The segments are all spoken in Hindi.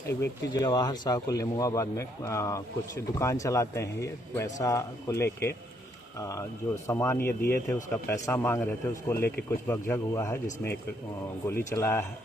एक व्यक्ति जवाहर शाह को लेमुआबाद में कुछ दुकान चलाते हैं, ये पैसा को लेके जो सामान ये दिए थे उसका पैसा मांग रहे थे, उसको लेके कुछ भगदड़ हुआ है जिसमें एक गोली चलाया है।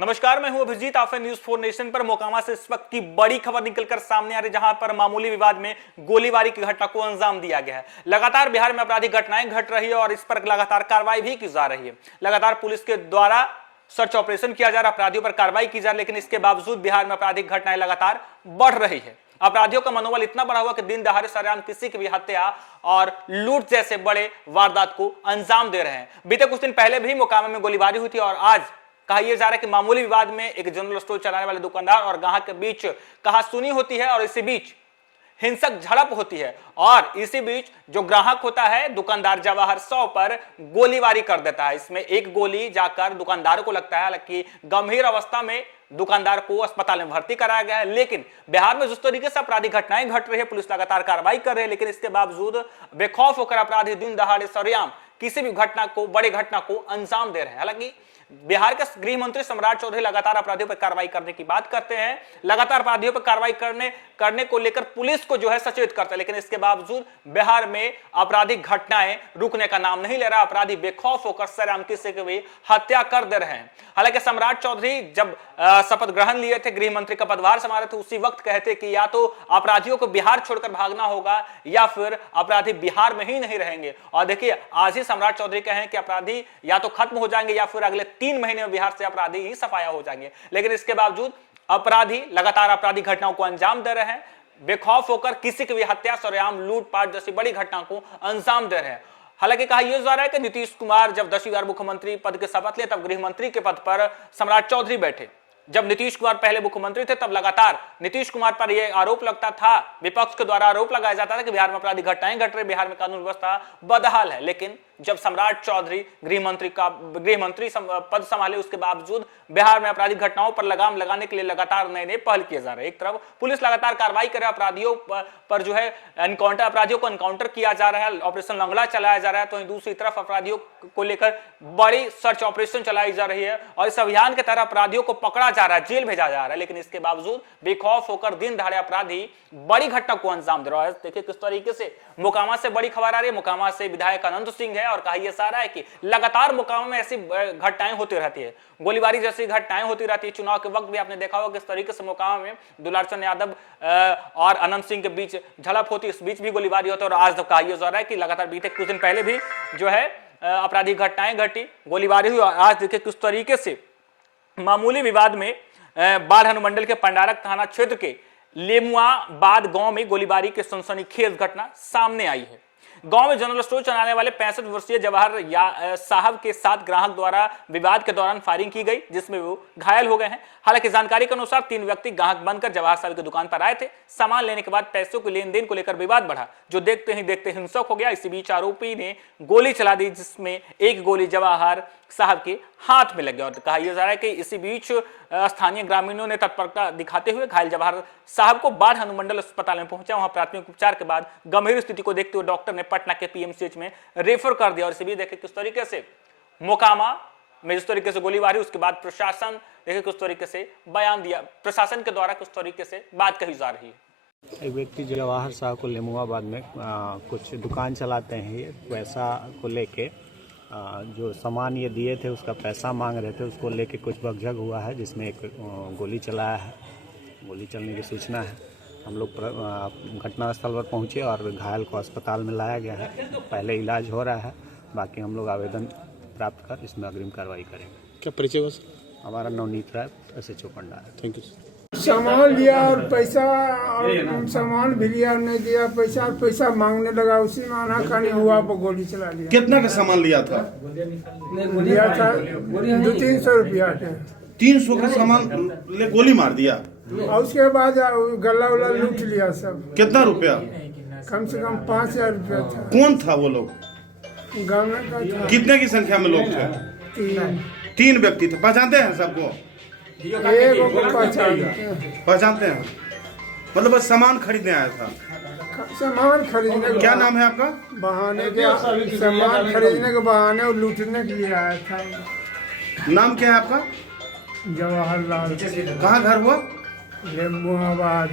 नमस्कार, मैं हूं अभिजीत। आप न्यूज़ 4 नेशन पर। मोकामा से इस वक्त की बड़ी खबर निकलकर सामने आ रही, जहां पर मामूली विवाद में गोलीबारी की घटना को अंजाम दिया गया है। लगातार बिहार में आपराधिक घटनाएं घट रही है और इस पर लगातार कार्रवाई भी की जा रही है। लगातार पुलिस के द्वारा सर्च ऑपरेशन किया जा रहा है, अपराधियों पर कार्रवाई की जा रही है, लेकिन इसके बावजूद बिहार में आपराधिक घटनाएं लगातार बढ़ रही है। अपराधियों का मनोबल इतना बढ़ा हुआ कि दिन दहाड़े सरेआम किसी की भी हत्या और लूट जैसे बड़े वारदात को अंजाम दे रहे हैं। बीते कुछ दिन पहले भी मोकामा में गोलीबारी हुई थी और आज कहा यह जा रहा है कि मामूली विवाद में एक जनरल स्टोर चलाने वाले दुकानदार और ग्राहक के बीच कहासुनी होती है और इसी बीच हिंसक झड़प होती है और इसी बीच जो ग्राहक होता है दुकानदार जवाहर 100 पर गोलीबारी कर देता है। इसमें एक गोली जाकर दुकानदार को लगता है। हालांकि गंभीर अवस्था में दुकानदार को अस्पताल में भर्ती कराया गया है। लेकिन बिहार में जिस तरीके से आपराधिक घटनाएं घट रही है, पुलिस लगातार कार्रवाई कर रही है, लेकिन इसके बावजूद बेखौफ होकर अपराधी दिन दहाड़े सरेआम किसी भी घटना को, बड़ी घटना को अंजाम दे रहे हैं। हालांकि बिहार के गृह मंत्री सम्राट चौधरी लगातार अपराधियों पर कार्रवाई करने की बात करते हैं, लगातार अपराधियों पर कार्रवाई करने को लेकर पुलिस को जो है सचेत करते हैं, लेकिन इसके बावजूद बिहार में आपराधिक घटनाएं रुकने का नाम नहीं ले रहा। अपराधी बेखौफ होकर सरेआम किसी की भी हत्या कर दे रहे हैं। हालांकि सम्राट चौधरी जब शपथ ग्रहण लिए थे, गृह मंत्री का पदभार संभाले थे, उसी वक्त कहते कि या तो अपराधियों को बिहार छोड़कर भागना होगा या फिर अपराधी बिहार में ही नहीं रहेंगे। और देखिए, आज ही सम्राट चौधरी कहे कि अपराधी या तो खत्म हो जाएंगे या फिर अगले 3 महीने में बिहार से अपराधी ही सफाया हो जाएंगे। लेकिन इसके बावजूद अपराधी लगातार आपराधिक घटनाओं को अंजाम दे रहे हैं, बेखौफ होकर किसी की भी हत्या, सरेआम लूटपाट जैसी बड़ी घटना को अंजाम दे रहे हैं। हालांकि कहा यह जा रहा है कि नीतीश कुमार जब 10वीं बार मुख्यमंत्री पद के शपथ लिए, तब गृह मंत्री के पद पर सम्राट चौधरी बैठे। जब नीतीश कुमार पहले मुख्यमंत्री थे, तब लगातार नीतीश कुमार पर यह आरोप लगता था, विपक्ष के द्वारा आरोप लगाया जाता था कि बिहार में आपराधिक घटनाएं घट रही, बिहार में कानून व्यवस्था बदहाल है। लेकिन जब सम्राट चौधरी गृह मंत्री पद संभाले, उसके बावजूद बिहार में आपराधिक घटनाओं पर लगाम लगाने के लिए लगातार नए नए पहल किए जा रहे हैं। एक तरफ पुलिस लगातार कार्रवाई कर रहा है, अपराधियों पर जो है अपराधियों को एनकाउंटर किया जा रहा है, ऑपरेशन लंगड़ा चलाया जा रहा है, तो दूसरी तरफ अपराधियों को लेकर बड़ी सर्च ऑपरेशन चलाई जा रही है और इस अभियान के तहत अपराधियों को पकड़ा जा रहा है, जेल भेजा जा रहा है। लेकिन इसके बावजूद बेखौफ होकर दिन दहाड़े अपराधी बड़ी घटना को अंजाम दे रहा है। देखिए किस तरीके से मोकामा से बड़ी खबर आ रही है। मोकामा से विधायक अनंत सिंह है और कहा यह सारा है कि लगातार मोकामा में ऐसी घटनाएं होती रहती है, गोलीबारी जैसी घटनाएं होती रहती है। चुनाव के वक्त भी आपने देखा होगा किस तरीके से मोकामा में दुलारचंद यादव और अनंत सिंह के बीच झड़प होती, इस बीच भी गोलीबारी होती है। और आज कहा यह जा रहा है कि लगातार बीते कुछ दिन पहले भी जो है आपराधिक घटनाएं घटी, गोलीबारी हुई और आज देखिए किस तरीके से मामूली विवाद में बाढ़ अनुमंडल के पंडारक थाना क्षेत्र के लेमुआबाद गांव में गोलीबारी की सनसनीखेज घटना सामने आई है। गांव में जनरल स्टोर चलाने वाले 65 वर्षीय जवाहर साहब के साथ ग्राहक द्वारा विवाद के दौरान फायरिंग की गई, जिसमें वो घायल हो गए हैं। हालांकि जानकारी के अनुसार 3 व्यक्ति ग्राहक बनकर जवाहर साहब की दुकान पर आए थे। सामान लेने के बाद पैसों के लेन देन को लेकर विवाद बढ़ा, जो देखते ही देखते हिंसक हो गया। इसी बीच आरोपी ने गोली चला दी, जिसमें एक गोली जवाहर साहब के हाथ में लग गया। और कहा यह जा रहा है कि इसी बीच स्थानीय ग्रामीणों ने तत्परता दिखाते हुए घायल जवाहर साहब को बाढ़ अनुमंडल अस्पताल में पहुंचा। वहां प्राथमिक उपचार के बाद गंभीर स्थिति को देखते हुए डॉक्टर ने पटना के पीएमसीएच में रेफर कर दिया। और इसी बीच देखिए किस तरीके से मोकामा में जिस तरीके से गोलीबारी, उसके बाद प्रशासन देखिए किस तरीके से बयान दिया, प्रशासन के द्वारा किस तरीके से बात कही जा रही है। एक व्यक्ति जवाहर शाह को लेमुआबाद में कुछ दुकान चलाते हैं, ये पैसा को लेके जो सामान ये दिए थे उसका पैसा मांग रहे थे, उसको लेके कुछ भगदड़ हुआ है जिसमें एक गोली चलाया है। गोली चलने की सूचना है। हम लोग घटनास्थल पर पहुंचे और घायल को अस्पताल में लाया गया है। पहले इलाज हो रहा है, बाकी हम लोग आवेदन प्राप्त कर इसमें अग्रिम कार्रवाई करेंगे। क्या परिचय हुआ सर? हमारा Navneet Rai, SHO Pandar. Thank you. सामान लिया और पैसा, और सामान भी लिया नहीं दिया, पैसा मांगने लगा, उसी में आनाकानी हुआ, पर गोली चला दिया। कितना का सामान लिया था? लिया था 200-300 रुपया था। 300 का सामान ले गोली मार दिया और उसके बाद गला उला लूट लिया सब। कितना रुपया? कम से कम 5000 रुपया था। कौन था वो लोग? गाँव में का था। कितने की संख्या में लोग थे? 3 व्यक्ति थे। पहचानते हैं सबको? एक को पहचानते हैं, मतलब बस सामान खरीदने आया था। सामान खरीदने, क्या नाम है आपका? बहाने के सामान खरीदने के बहाने और लूटने के लिए आया था। नाम क्या है आपका? जवाहरलाल। कहाँ घर हुआ? लेम्बुआबाद